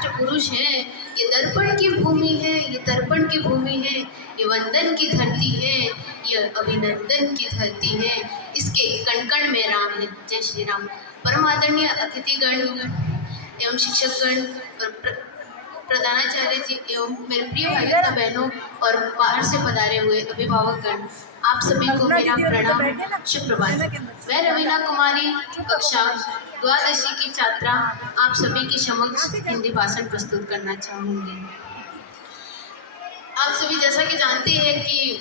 राष्ट्र पुरुष हैं, ये दर्पण की भूमि है, ये तर्पण की भूमि है, ये वंदन की धरती है, ये अभिनंदन की धरती है, इसके कण कण में राम है। जय श्री राम। परम आदरणीय अतिथिगण एवं शिक्षकगण, प्रधानाचार्य जी एवं मेरे प्रिय भाई तथा बहनों और बाहर से पधारे हुए अभिभावकगण, आप सभी को मेरा प्रणाम, सुप्रभात। मैं रवीना कुमारी, कक्षा द्वादशी की छात्रा, आप सभी के समक्ष हिंदी भाषण प्रस्तुत करना चाहूँगी। आप सभी जैसा कि जानते हैं कि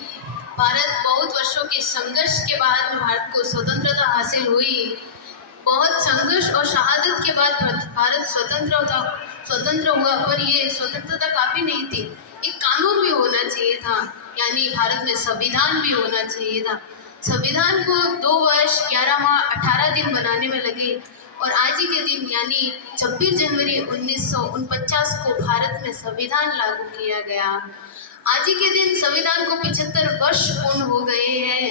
भारत बहुत वर्षों के संघर्ष के बाद में भारत को स्वतंत्रता हासिल हुई। बहुत संघर्ष और शहादत के बाद भारत स्वतंत्र हुआ, पर ये स्वतंत्रता काफ़ी नहीं थी। एक कानून भी होना चाहिए था, यानी भारत में संविधान भी होना चाहिए था। संविधान को 2 वर्ष 11 माह 18 दिन बनाने में लगे और आज ही के दिन यानी 26 जनवरी 1949 को भारत में संविधान लागू किया गया। आज ही के दिन संविधान को 75 वर्ष पूर्ण हो गए हैं।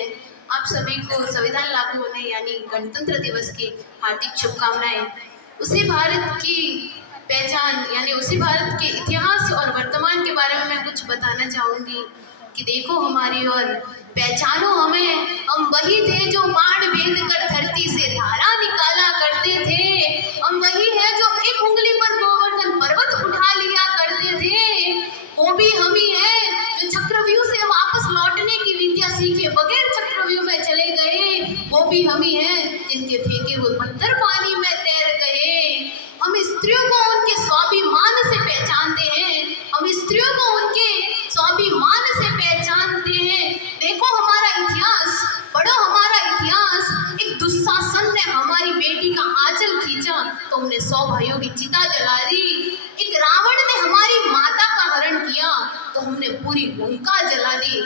आप सभी को संविधान लागू होने यानी गणतंत्र दिवस की हार्दिक शुभकामनाएं। उसी भारत की पहचान यानी उसी भारत के इतिहास और वर्तमान के बारे में मैं कुछ बताना चाहूँगी कि देखो हमारी और पहचानो हमें, हम वही थे जो बाढ़ भेद कर धरती से धारा निकाला करते थे। हम वही है जो एक उंगली पर गोवर्धन पर्वत उठा लिया करते थे। वो भी हम ही है जो चक्रव्यूह से वापस लौटने की विद्या सीखे बगैर चक्रव्यूह में चले गए। वो भी हम ही है जिनके फेंके हुए पत्थर पानी में तैर गए। हम स्त्रियों को उनके स्वाभिमान से पहचानते हैं, हम स्त्रियों को उनके स्वाभिमान से पहचानते हैं। देखो हमारा इतिहास, पढ़ो हमारा इतिहास। एक दुशासन ने हमारी बेटी का आंचल खींचा तो हमने 100 भाइयों की चिता जला दी। एक रावण ने हमारी माता का हरण किया तो हमने पूरी लंका जला दी।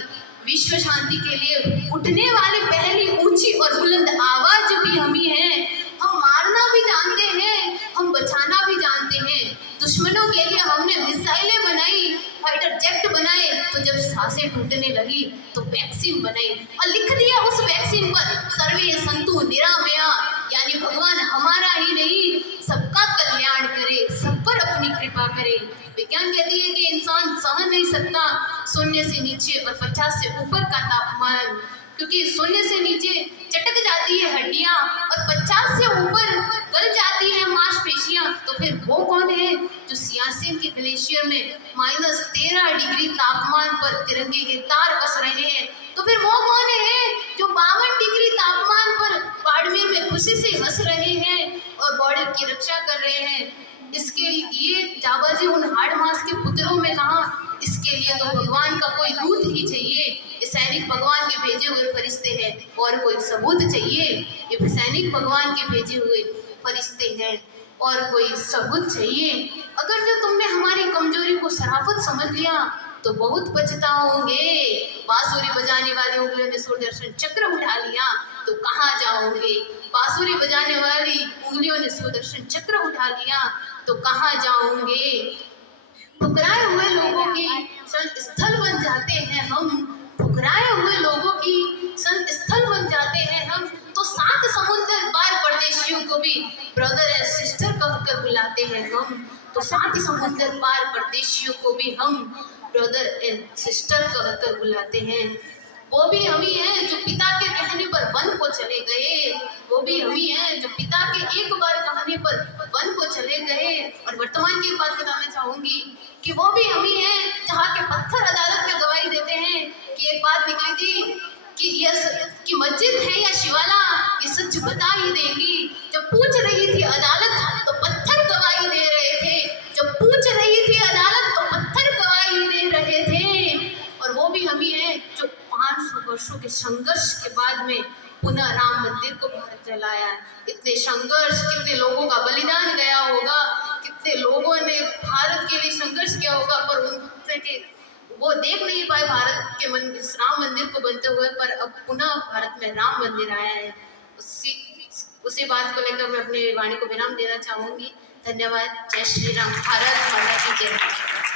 विश्व शांति के लिए उठने वाली पहली ऊंची और बुलंद आवाज भी हम ही हैं। हम मारना भी जानते हैं, हम बचाना भी जानते हैं। दुश्मनों के लिए हमने मिसाइलें बनाई, फाइटर जेट बनाए, तो जब सांसें टूटने लगी तो वैक्सीन बनाई और लिख दिया उस वैक्सीन पर सर्वे संतु निरामया, यानी भगवान हमारा ही नहीं सबका कल्याण करे, सब पर अपनी कृपा करे। विज्ञान कहती है कि इंसान सहन नहीं सकता 0 से नीचे और 50 से ऊपर का तापमान, क्योंकि 0 से नीचे चटक जाती है हड्डियां और 50 से ऊपर गल जाती है मांसपेशियां। तो फिर वो कौन है जो सियाचिन के ग्लेशियर में -13 डिग्री तापमान पर तिरंगे के तार कस रहे हैं? तो फिर वो कौन है जो 52 डिग्री तापमान पर बाड़मेर में खुशी से हंस रहे हैं और बॉर्डर की रक्षा कर रहे हैं? इसके लिए जाबाजी उन हाड़ मांस के पुत्रों में कहा? इसके लिए तो भगवान का कोई दूत ही चाहिए। ये सैनिक भगवान के भेजे हुए फरिश्ते हैं और कोई सबूत चाहिए। ये सैनिक भगवान के भेजे हुए फरिश्ते हैं और कोई सबूत चाहिए। अगर जो तुमने हमारी कमजोरी को शराफत समझ लिया तो बहुत पछताओगे। बांसुरी बजाने वाली उंगलियों ने सुदर्शन चक्र उठा लिया तो कहाँ जाओगे? बांसुरी बजाने वाली उंगलियों ने सुदर्शन चक्र उठा लिया तो कहाँ जाओगे? ठुकराए हुए लोगों की स्थल बन जाते हैं हम, ठुकराए हुए लोगों की स्थल बन जाते हैं हम। तो 7 समुद्र पार परदेशियों को भी ब्रदर एंड सिस्टर कहकर बुलाते हैं हम। तो 7 समुद्र पार परदेशियों को भी हम ब्रदर एंड सिस्टर कहकर बुलाते हैं। वो भी हम ही हैं जो पिता के कहने पर वन को चले गए। वो भी हम ही हैं जो पिता के एक बार कहने पर वन को चले गए। और वर्तमान की एक बात बताना चाहूंगी कि वो भी हम ही हैं जहाँ के पत्थर अदालत में गवाही देते हैं कि एक बात निकली थी कि मस्जिद है या शिवाला, ये सच बता ही देंगी। जब पूछ रही थी अदालत तो पत्थर गवाही दे रहे थे, जब पूछ रही थी अदालत तो पत्थर गवाही दे रहे थे। और वो भी हम ही हैं जो 500 वर्षों के संघर्ष के बाद में पुनः राम मंदिर को भारत में लाया। इतने संघर्ष, कितने लोगों का बलिदान गया होगा, कितने लोगों ने भारत के लिए संघर्ष किया होगा, पर उनके वो देख नहीं पाए भारत के राम मंदिर को बनते हुए। पर अब पुनः भारत में राम मंदिर आया है। उसी बात को लेकर मैं अपनी वाणी को विराम देना चाहूंगी। धन्यवाद। जय श्री राम। भारत माता की जय।